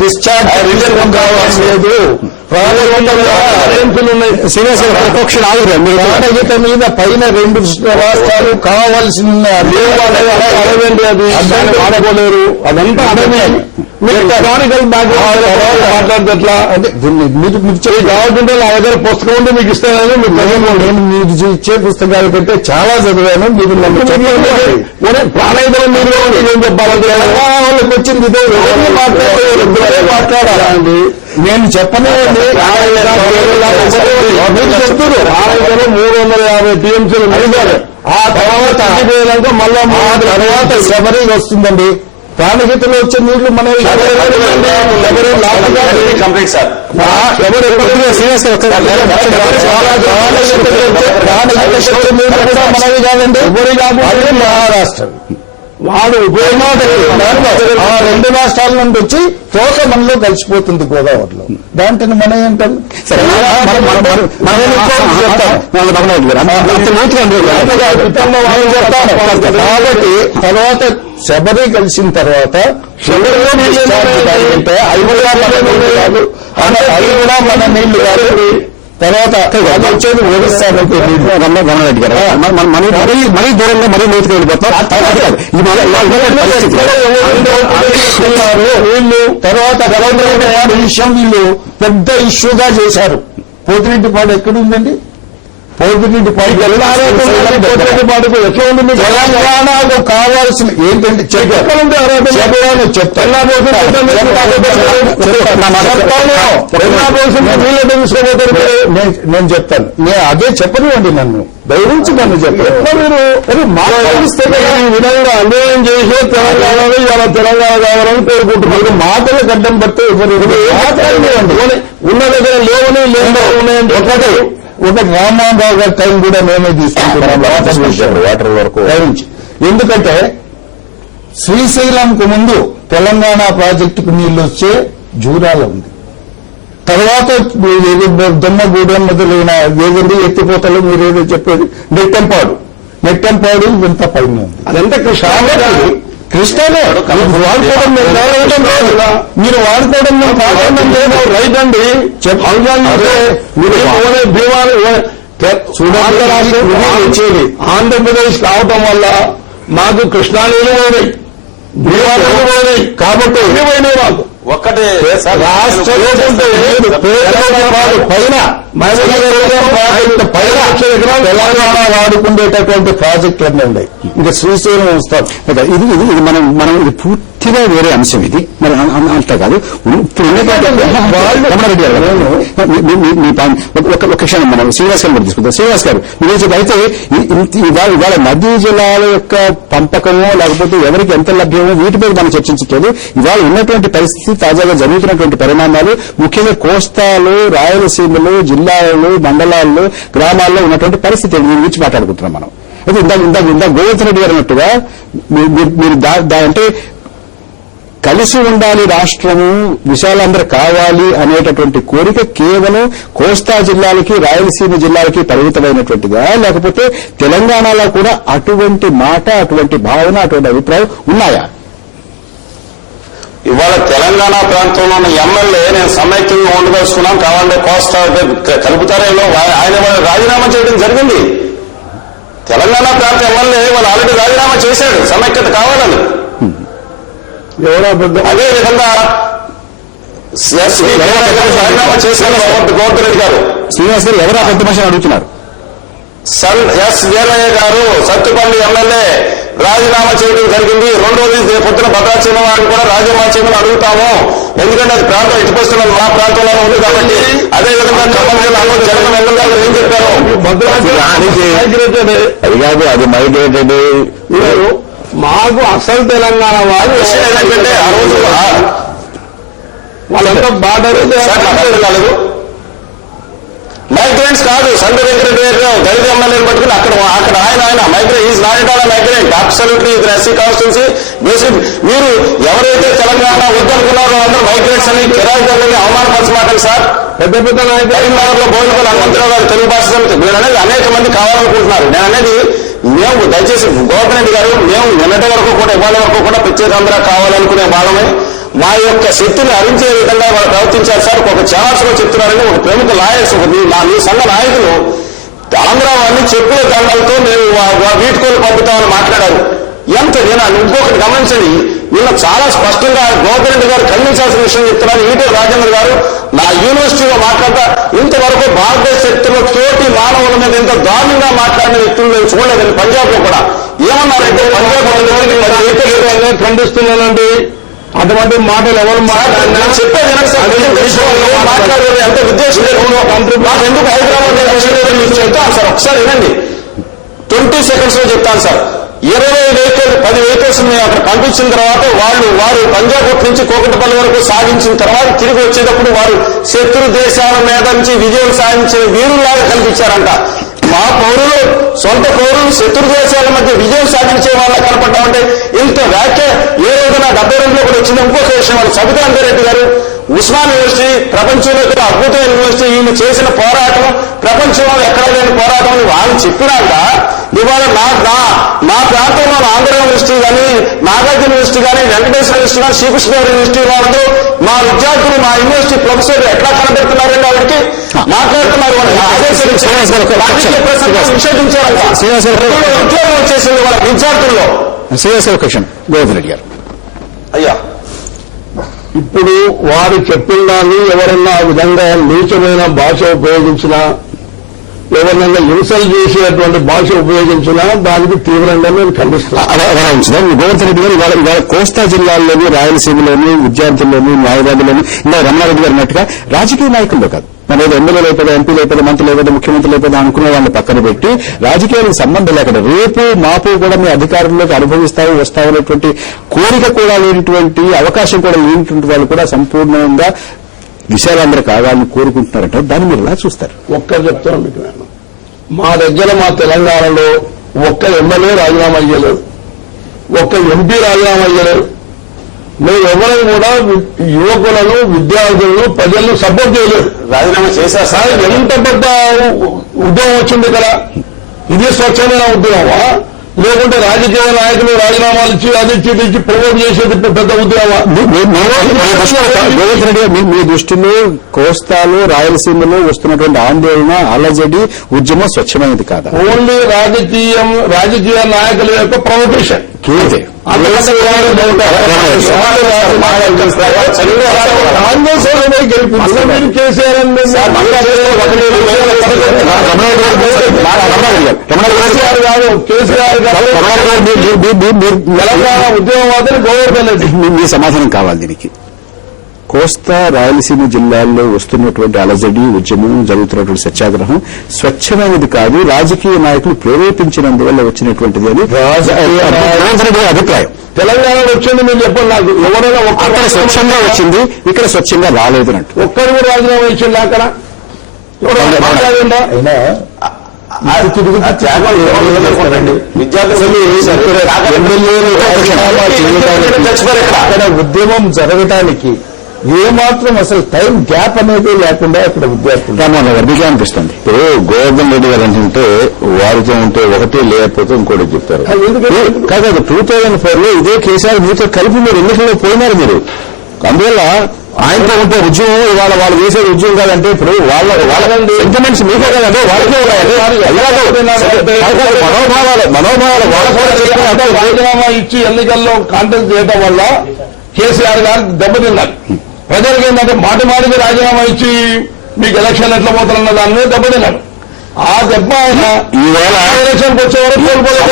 Discharge ప్రాణగీత మీద పైన 2 రాష్ట్రాలు కావాల్సిన అడగండి, అది ఆడకోలేరు, అదంతా అడమే. మీరు టెక్నానికల్ బ్యాక్గ్రౌండ్ మాట్లాడితే అంటే మీరు కావాలంటే నా దగ్గర పుస్తకం ఉంటే మీకు ఇస్తానని మీరు చదవండి. నేను మీకు ఇచ్చే పుస్తకాల కంటే చాలా చదివాను. మీరు నన్ను ప్రాణాయుధం మీరు ఏం చెప్పాలంటే వాళ్ళకి వచ్చింది మాట్లాడాలండి. నేను చెప్పలేదండి. చెప్తున్నారు ప్రాణాయుధం 350 టీఎంసీలు అడిగారు. ఆ తర్వాత అడిగిపోయాక మళ్ళా తర్వాత శబరి వస్తుందండి. ప్రాణగీతలో వచ్చే నీళ్లు మన మనవి కాదండి. మహారాష్ట్ర వాడు ఉపయోగం ఆ 2 రాష్ట్రాల నుండి వచ్చి తోక మనలో కలిసిపోతుంది గోదావరిలో. దాంట్లో మనం ఏంటాం కాబట్టి తర్వాత శబరి కలిసిన తర్వాత శబరిలో అవి కూడా మన నీళ్లు కాదు. తర్వాత వచ్చేది ఒరిస్సా గమనారెడ్డి గారు మరీ దూరంగా మరీ లోతుకు వెళ్ళిపోతారు. వీళ్ళు తర్వాత రవీంద్ర రెడ్డి విషయం వీళ్ళు పెద్ద ఇష్యూగా చేశారు. పోతిరెడ్డిపాడు ఎక్కడుందండి? పోతిరెడ్డిపాడు పోతిరెడ్డిపాడుకు ఎట్లా ఉంది? తెలంగాణకు కావాల్సిన ఏంటంటే నేను చెప్తాను. నేను అదే చెప్పనివ్వండి, నన్ను దయవించి నన్ను చెప్పాను. మీరు మాట్లాడిస్తే విధంగా అన్యాయం చేసే తెలంగాణలో ఇలా తెలంగాణ కావాలని కోరుకుంటున్నారు. మాటలు గడ్డం పడితే మాట్లాడివ్వండి. ఉన్న దగ్గర లేవని ఉన్నాయండి. ఒక రామ్మోహన్ రావు గారి టైం కూడా మేమే తీసుకుంటున్నాం వాటర్ వరకు. ఎందుకంటే శ్రీశైలంకు ముందు తెలంగాణ ప్రాజెక్టుకు నీళ్లు వచ్చే జూరాల ఉంది. తర్వాత దొమ్మగూడెం మొదలైన ఏదండి ఎత్తిపోతలు మీరేదో చెప్పేది నెట్టంపాడు ఇంత పైన ఉంది. అదంతా కృష్ణనే వాడుకోవడం మీరు వాడుకోవడం రైట్ అండి. వచ్చేది ఆంధ్రప్రదేశ్ కావటం వల్ల మాకు కృష్ణా నీళ్ళు పోయినాయి, భీమాలు పోయినాయి. కాబట్టి పోయినాయి మాకు ఒక్కటే రాష్ట్ర పైన తెలంగాణ వాడుకునేటటువంటి ప్రాజెక్టులన్నీ ఉన్నాయి. ఇంకా శ్రీశైలం వస్తాం. ఇది మనం ఇది పూర్తిగా వేరే అంశం. ఇది మరి అంత కాదు. ఇప్పుడు ఒక క్షణం మనం శ్రీనివాస్ గారు తీసుకుంటాం. శ్రీనివాస్ గారు ఈరోజు అయితే ఇవాళ నదీ జలాల యొక్క పంపకమో లేకపోతే ఎవరికి ఎంత లభ్యమో వీటి మీద మనం చర్చించట్లేదు. ఇవాళ ఉన్నటువంటి పరిస్థితి, తాజాగా జరుగుతున్నటువంటి పరిణామాలు, ముఖ్యంగా కోస్తాలు, రాయలసీమలు, జిల్లాలు, మండలాల్లో, గ్రామాల్లో ఉన్నటువంటి పరిస్థితి దీని గురించి మాట్లాడుకుంటున్నాం మనం. అయితే ఇందాక గోవర్ధన్ రెడ్డి గారు అన్నట్టుగా మీరు అంటే కలిసి ఉండాలి రాష్ట్రము, విశాలందరూ కావాలి అనేటటువంటి కోరిక కేవలం కోస్తా జిల్లాలకి, రాయలసీమ జిల్లాలకి పరిమితమైనటువంటిదా, లేకపోతే తెలంగాణలో కూడా అటువంటి మాట, అటువంటి భావన, అటువంటి అభిప్రాయం ఉన్నాయా? ఇవాళ తెలంగాణ ప్రాంతంలో ఉన్న ఎమ్మెల్యే నేను సమైక్యంగా ఉండదలుచుకున్నాం, కావాలంటే కోస్తా కలుపుతారేమో ఆయన రాజీనామా చేయడం జరిగింది. తెలంగాణ ప్రాంత ఎమ్మెల్యే వాళ్ళు ఆల్రెడీ రాజీనామా చేశాడు సమైక్యత కావాలని. అదేవిధంగా రాజీనామా చేశారు గోవర్ధన్ రెడ్డి గారు. శ్రీనివాస్ గారు ఎవరు పెద్ద మనిషిని అడుగుతున్నారు? ఎస్ వీరయ్య గారు సత్తుపల్లి ఎమ్మెల్యే రాజీనామా చేయడం జరిగింది. రెండోది పొద్దున భద్రాచలం వారిని కూడా రాజీనామా చేయమని అడుగుతాము. ఎందుకంటే అది ప్రాంతం ఇటుకొస్తున్నది మా ప్రాంతంలోనే ఉంది కాబట్టి. అదేవిధంగా జగన్ ఎమ్మెల్యే గారు ఏం చెప్పారు? అది కాదు, అది మైగ్రేటెడ్. మాకు అసలు తెలంగాణ వాళ్ళు ఏంటంటే ఆ రోజు వాళ్ళంతా బార్డర్ కాలేదు, మైగ్రెంట్స్ కాదు. సంజయ్ వెంకరెడ్డి గారు దళిత ఎమ్మెల్యేని పట్టుకుని అక్కడ ఆయన migrant is not all migrant, absolutely ఇది ఎస్సీ కాన్స్టిట్యూన్సీ బేసిక్. మీరు ఎవరైతే తెలంగాణ వద్దనుకున్నారో అందరూ మైగ్రెంట్స్ అని కిరాయిదారులని అవమానపరచమాటండి సార్. పెద్ద నాయకులు కరీంనగర్ లో బోయినపల్లి హనుమంతరావు గారు తెలుగు భాష సమితి, మీరు అనేది అనేక మంది కావాలనుకుంటున్నారు. నేను అనేది మేము దయచేసి గోవర్ధన్ రెడ్డి గారు మేము నిన్నటి వరకు కూడా ఇవాళ వరకు కూడా ప్రత్యేక ఆంధ్ర కావాలనుకునే వాళ్ళమే. మా యొక్క శక్తిని హరించే విధంగా వాళ్ళు ప్రవర్తించారు సార్. ఒక ఛానల్స్ లో చెప్తున్నారని ఒక ప్రముఖ లాయర్స్ మీ సంఘ నాయకులు ఆంధ్ర వాళ్ళని చెప్పుల దండాలతో మేము వీటుకోలు పంపుతామని మాట్లాడారు. ఎంత నేను ఇంకొకటి గమనించండి, నిన్న చాలా స్పష్టంగా గోవర్ధన్ రెడ్డి గారు ఖండించాల్సిన విషయం చెప్తున్నారు. ఈటెల రాజేంద్ర గారు నా యూనివర్సిటీలో మాట్లాడతా ఇంతవరకు భారతదేశ శక్తులు తోటి మానవుల మీద ఇంత దారుణంగా మాట్లాడిన వ్యక్తులు నేను చూడలేదండి. పంజాబ్ లో కూడా ఏమన్నారంటే పంజాబ్ ఖండిస్తున్నానండి. అటువంటి మాటలు ఎవరు చెప్పేది మాట్లాడేది ఎంత విద్వేషం ఎందుకు హైదరాబాద్ చెప్తాను సార్. ఒకసారి వినండి, 20 seconds లో చెప్తాను సార్. 20 వెహికల్ 10 వెహికల్స్ అక్కడ పంపించిన తర్వాత వారు పంజాబ్ నుంచి కోకటపల్లి వరకు సాగించిన తర్వాత తిరిగి వచ్చేటప్పుడు వారు శత్రు దేశాల మీద నుంచి విజయం సాధించిన వీరులాగా కనిపించారంట. మా పౌరులు సొంత పౌరులు శత్రు దేశాల మధ్య విజయం సాధించే వాళ్ళ కనపడ్డామంటే ఇంత వ్యాఖ్య ఏ రోజున 72లో కూడా వచ్చింది. ఇంకొక విషయం, వాళ్ళు సబితా అంజారెడ్డి గారు ఉస్మాన్ యూనివర్సిటీ ప్రపంచంలో అద్భుతమైన యూనివర్సిటీ, ఈయన చేసిన పోరాటం ప్రపంచంలో ఎక్కడ లేని పోరాటం అని వాళ్ళు చెప్పినాక ఇవాళ మా ప్రాంతంలో ఆంధ్ర యూనివర్సిటీ కానీ నాగార్జున యూనివర్సిటీ కానీ వెంకటేశ్వర యూనివర్సిటీ కానీ శ్రీకృష్ణ యూనివర్సిటీ వాళ్ళు మా విద్యార్థులు మా యూనివర్సిటీ ప్రొఫెసర్లు ఎట్లా కనబెడుతున్నారండి ఆవిడకి మాట్లాడుతున్నారు. ఉద్యోగం వచ్చేసింది వాళ్ళ విద్యార్థుల్లో. గోవర్ధన్ రెడ్డి గారు అయ్యా ఇప్పుడు వారు చెప్పిన దాన్ని ఎవరన్నా ఆ విధంగా నీచమైన భాష ఉపయోగించినా, ఎవరినైనా ఇన్సల్ట్ చేసేటువంటి భాష ఉపయోగించినా దానికి తీవ్రంగా నేను ఖండిస్తున్నాను. గోవర్ధన్ రెడ్డి గారు ఇవాళ కోస్తా జిల్లాల్లోని రాయలసీమలోని విద్యార్థుల్లోని న్యాయవాదుల్లోని ఇంకా రమణారెడ్డి గారు అన్నట్టుగా రాజకీయ నాయకుల్లో కాదు, మన ఏదో ఎమ్మెల్యే లేకపోతే ఎంపీ లేకపోతే మంత్రి లేకపోతే ముఖ్యమంత్రి లేకపోతే అనుకునే వాళ్ళని పక్కన పెట్టి రాజకీయాలకు సంబంధం లేకుండా రేపు మాపు కూడా మీ అధికారంలోకి అనుభవిస్తావు వస్తావు అనేటువంటి కోరిక కూడా లేనటువంటి అవకాశం కూడా లేనటువంటి వాళ్ళు కూడా సంపూర్ణంగా విశాలాంధ్ర కావాలని కోరుకుంటున్నారంటే దాన్ని మీరు ఎలా చూస్తారు? ఒక్కరు చెప్తాను మీకు, నేను మా దగ్గర మా తెలంగాణలో ఒక్క ఎమ్మెల్యే రాజీనామా అయ్యలేదు, ఒక్క ఎంపీ రాజీనామా అయ్యలేదు. మేము ఎవరైనా కూడా యువకులను విద్యార్థులను ప్రజలను సపోర్ట్ చేయలేదు. రాజీనామా చేశారు సార్. ఎంత పెద్ద ఉద్యమం వచ్చింది ఇక్కడ. ఇది స్వచ్ఛమైన ఉద్యమమా లేకుంటే రాజకీయ నాయకులు రాజీనామాలు ఇచ్చి అది ఇచ్చి ప్రమోట్ చేసేది పెద్ద ఉద్యమమా? గోవర్ధన్ రెడ్డి గారు మీ దృష్టిలో కోస్తాలో రాయలసీమలో వస్తున్నటువంటి ఆందోళన అలజడి ఉద్యమం స్వచ్ఛమైనది కాదా? ఓన్లీ రాజకీయ నాయకుల యొక్క ప్రొవొకేషన్. కాంగ్రెస్ మీరు కేసీఆర్ గారు కేసీఆర్ గారు తెలంగాణ ఉద్యమవాదులు గోవర్ధన్ రెడ్డి. మీ సమాధానం కావాలి దీనికి. కోస్తా రాయలసీమ జిల్లాల్లో వస్తున్నటువంటి అలజడి ఉద్యమం జరుగుతున్నటువంటి సత్యాగ్రహం స్వచ్ఛమైనది కాదు, రాజకీయ నాయకులు ప్రేరేపించినందువల్ల వచ్చినటువంటిది అని అభిప్రాయం. తెలంగాణలో వచ్చింది మీరు చెప్పండి నాకు. ఎవరైనా అక్కడ స్వచ్ఛంగా వచ్చింది, ఇక్కడ స్వచ్ఛంగా రాలేదు అన్నట్టు. ఒక్కరు కూడా రాజీనామా ఇచ్చింది అక్కడ మాట్లాడిందా? అక్కడ ఉద్యమం జరగడానికి ఏమాత్రం అసలు టైం గ్యాప్ అనేది లేకుండా ఇక్కడ విద్యార్థులు మీకు అనిపిస్తుంది. ఇప్పుడు గోవర్ధన్ రెడ్డి గారు అంటే వారితో ఉంటే ఒకటి లేకపోతే ఇంకోటి చెప్తారు. కాదు 2004 లో ఇదే కేసీఆర్ మీతో కలిపి మీరు ఎన్నికల్లో పోయినారు మీరు. అందువల్ల ఆయనతో ఉంటే ఉద్యమం ఇవాళ వాళ్ళు చేసే ఉద్యమం కాదంటే ఇప్పుడు వాళ్ళ సెంటిమెంట్స్ మీకే కదంటే వాళ్ళకే మనోభావాలు రాజీనామా ఇచ్చి ఎన్నికల్లో కాంటెస్ట్ చేయడం వల్ల కేసీఆర్ గారు దెబ్బతిన్నారు. ప్రజలకు ఏంటంటే మాటికి రాజీనామా ఇచ్చి మీకు ఎలక్షన్ ఎట్లా పోతారన్న దాని మీద దెబ్బతిన్నారు. ఆ దెబ్బ ఆయన ఈవేళ ఎలక్షన్కి వచ్చే వరకు కోల్పోలేదు.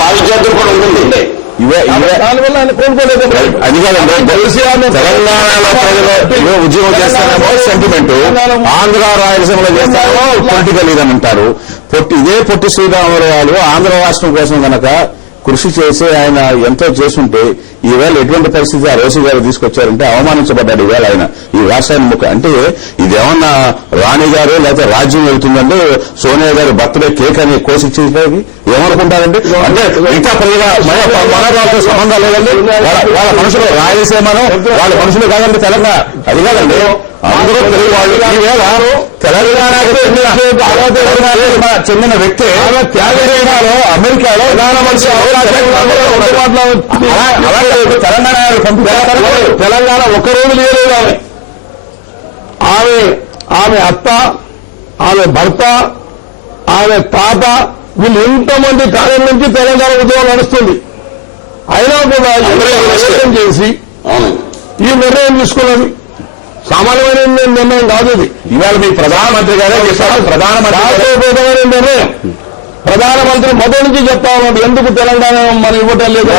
మా విద్యార్థులు కూడా ఉంటుంది. దానివల్ల ఆయన కోల్పోలేదు. అది కాదండి, తెలంగాణలో ప్రజలు ఉద్యోగం చేస్తారేమో సెంటిమెంట్, ఆంధ్ర రాయలసీమలో చేస్తారో పొలిటికల్ ఇదని అంటారు. ఇదే పొట్టి శ్రీరామరావు ఆంధ్ర రాష్ట్రం కోసం కనుక కృషి చేసి ఆయన ఎంతో చేస్తుంటే ఈవేళ ఎటువంటి పరిస్థితి ఆ రోసి గారు తీసుకొచ్చారంటే అవమానించబడ్డాడు. ఈవేళ ఆయన ఈ రాష్ట్రాన్ని అంటే ఇదేమన్నా రాణి గారు లేకపోతే రాజ్యం వెళ్తుందంటే సోనియా గారి బర్త్డే కేక్ అని కోసిచ్చేది ఏమనుకుంటారంటే అంటే ఇంకా ప్రజల మనోభావాలతో సంబంధం లేదండి. వాళ్ళ మనుషులు రాయలసీమను వాళ్ళ మనుషులు కాదండి తెలంగాణ, అది కాదండి అందరూ తెలుగు వాళ్ళు. ఈవేళ తెలంగాణకు చెందిన వ్యక్తి త్యాగరాజు అమెరికాలో ప్రధానమంత్రి తెలంగాణ ఒక్కరోజు లేదు ఆమె అత్త, ఆమె భర్త, ఆమె తాత వీళ్ళు ఎంతమంది కాలం నుంచి తెలంగాణ ఉద్యమం నడుస్తుంది. అయినా కూడా నిర్ణయం చేసి ఈ నిర్ణయం తీసుకున్నది సామాన్యమైన నిర్ణయం కాదు. ఇది ఇవాళ మీ ప్రధానమంత్రి గారే చెప్పారు. ప్రధానమంత్రి నిర్ణయం. ప్రధానమంత్రి మొదటి నుంచి చెప్తా ఉన్నాడు ఎందుకు తెలంగాణ మనం ఇవ్వటం లేదు.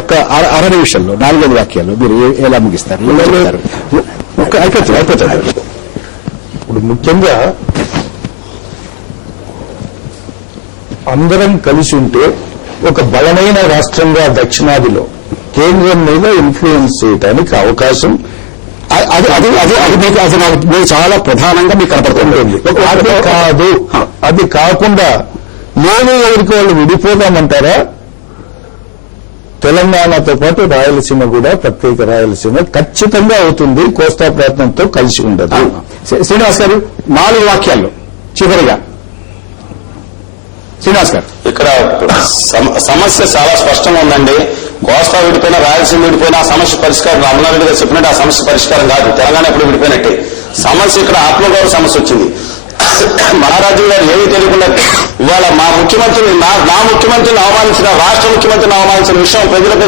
ఒక్క అర నిమిషంలో 4-5 వాక్యాలు మీరు ఎలా ముగిస్తారు? అయిపోతారు. ఇప్పుడు ముఖ్యంగా అందరం కలిసి ఉంటే ఒక బలమైన రాష్ట్రంగా దక్షిణాదిలో కేంద్రం మీద ఇన్ఫ్లుయెన్స్ చేయడానికి అవకాశం అది చాలా ప్రధానంగా మీకు కనపడుతుంది. అది కాకుండా నేను ఎవరికి వాళ్ళు విడిపోదామంటారా? తెలంగాణతో పాటు రాయలసీమ కూడా ప్రత్యేక రాయలసీమ ఖచ్చితంగా అవుతుంది. కోస్తా ప్రయత్నంతో కలిసి ఉండదు. శ్రీనివాస్ గారు 4 వాక్యాల్లో చివరిగా. శ్రీనివాస్ గారు, ఇక్కడ సమస్య చాలా స్పష్టంగా ఉందండి. కోస్తా విడిపోయినా రాయలసీమ విడిపోయినా ఆ సమస్య పరిష్కారం రామనారెడ్డి గారు చెప్పినట్టు ఆ సమస్య పరిష్కారం కాదు. తెలంగాణ ఎప్పుడు విడిపోయినట్టే సమస్య. ఇక్కడ ఆత్మగౌరవ సమస్య వచ్చింది. మహారాజు గారు ఏమీ తెలియకుండా ఇవాళ మా ముఖ్యమంత్రిని నా ముఖ్యమంత్రిని అవమానించిన, రాష్ట్ర ముఖ్యమంత్రిని అవమానించిన విషయం ప్రజలకు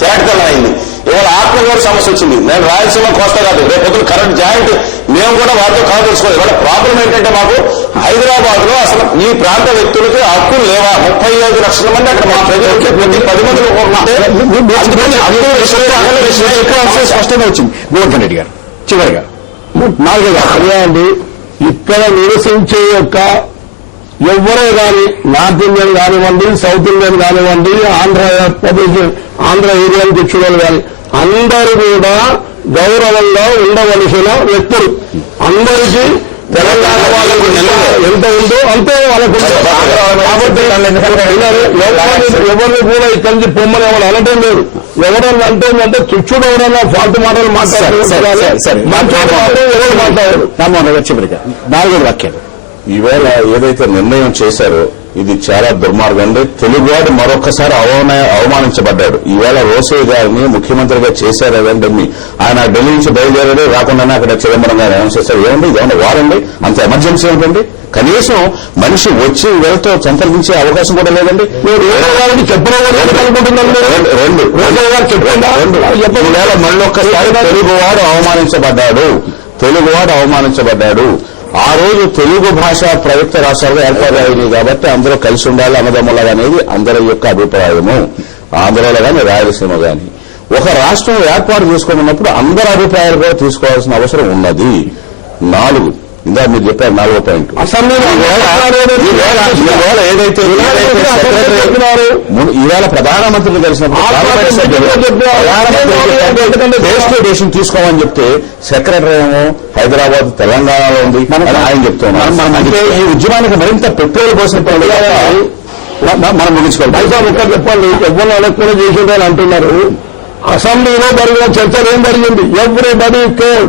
తేటతెల్లమైంది. ఇవాళ ఆత్మగౌరవ సమస్య వచ్చింది. నేను రాయలసీమ కోస్తా కాదు, రేపు కరెంట్ జాయింట్ మేము కూడా వారితో కాదు తెలుసుకోవాలి. ఇవాళ ప్రాబ్లం ఏంటంటే మాకు హైదరాబాద్ లో అసలు ఈ ప్రాంత వ్యక్తులకి హక్కులు లేవా? 35 లక్షల మంది అక్కడ మా ప్రజలకి ప్రతి 10 మంది స్పష్టంగా వచ్చింది. గోవర్ధన్ రెడ్డి గారు చివరిగా 4 అండి. ఇక్కడ నివసించే యొక్క ఎవరో కానీ నార్త్ ఇండియన్ కానివ్వండి, సౌత్ ఇండియన్ కానివ్వండి, ఆంధ్ర ఏరియా దిక్షులు కానీ అందరూ కూడా గౌరవంగా ఉండవలసిన వ్యక్తులు. అందరికీ తెలంగాణ వాళ్ళకు ఎంత ఉందో అంతే వాళ్ళకు. కాబట్టి ఎవరిని కూడా ఇక్కడి నుంచి పొమ్మని ఎవరు అనటం లేదు. ఎవరన్నా అంటే తుచ్చుడు ఎవరన్నా ఫాల్ట్ మాటలు మాట్లాడారు. ఎవరు మాట్లాడారు? రామ్మోహన్ గారు చివరిగా 4 వాక్యాలు. ఈవేళ ఏదైతే నిర్ణయం చేశారో ఇది చాలా దుర్మార్గం అండి. తెలుగువాడు మరొకసారి అవమానించబడ్డాడు. ఈవేళ రోసయ్య గారిని ముఖ్యమంత్రిగా చేశారు కదండి. ఆయన ఢిల్లీ నుంచి బయలుదేరాడు, రాకుండానే అక్కడ చిదంబరం గారు అనౌన్స్ చేశారు. ఏమండి ఏమన్నా వారండి? అంత ఎమర్జెన్సీ ఏమిటండి? కనీసం మనిషి వచ్చి వీళ్ళతో సంప్రదించే అవకాశం కూడా లేదండి. ఈవేళ మళ్ళొక్కసారి తెలుగువాడు అవమానించబడ్డాడు. ఆ రోజు తెలుగు భాష ప్రయుక్త రాష్ట్రాలుగా ఏర్పాటైంది కాబట్టి అందరూ కలిసి ఉండాలి అన్నదమ్ములు అనేది అందరి యొక్క అభిప్రాయము. ఆంధ్రలో గాని రాయలసీమ గాని ఒక రాష్ట్రం ఏర్పాటు చేసుకోమన్నప్పుడు అందరి అభిప్రాయాలు కూడా తీసుకోవాల్సిన అవసరం ఉన్నది. 4 ఇందా మీరు చెప్పారు 4వ పాయింట్. ఈవేళ ప్రధానమంత్రిని కలిసినప్పుడు తీసుకోమని చెప్తే సెక్రటరీ ఏమో హైదరాబాద్ తెలంగాణలో ఉంది ఆయన చెప్తున్నాం. అంటే ఈ ఉద్యమానికి మరింత పెట్రోల్ పోసినప్పుడు మనం ముగించుకోవాలి. ఒక్కరు చెప్పండి, ఎవరు అలా కూడా చేసేదని అంటున్నారు. అసెంబ్లీలో జరిగిన చర్చలు ఏం జరిగింది? ఎవ్రీబడీ కేర్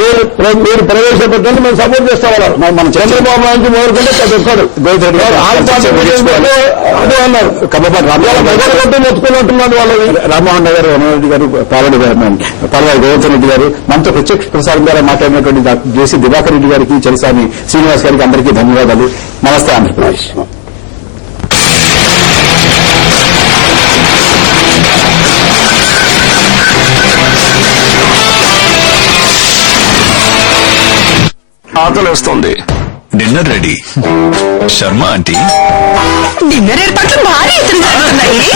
మీరు ప్రవేశపెట్టండి, మేము సపోర్ట్ చేస్తామన్నారు. మన చంద్రబాబు నాయుడు మొదలుకుంటే ప్రతి ఒక్కడు అదే అన్నారు. మొత్తుకున్నట్టున్నాడు వాళ్ళని. రామ్మోహన్ గారు, రమణారెడ్డి గారు, పాలరెడ్డి గోవర్ధన్ రెడ్డి గారు మనతో ప్రత్యక్ష ప్రసారం ద్వారా మాట్లాడినటువంటి జేసీ దివాకర్ రెడ్డి గారికి, చలిసాని శ్రీనివాస్ గారికి అందరికీ ధన్యవాదాలు. నమస్తే ఆంధ్రప్రదేశ్. ఆకలి వస్తుంది. Dinner ready. Sharma aunty dinner ఏర్పాట్లు భారీ ఎత్తున జరుగుతున్నాయి.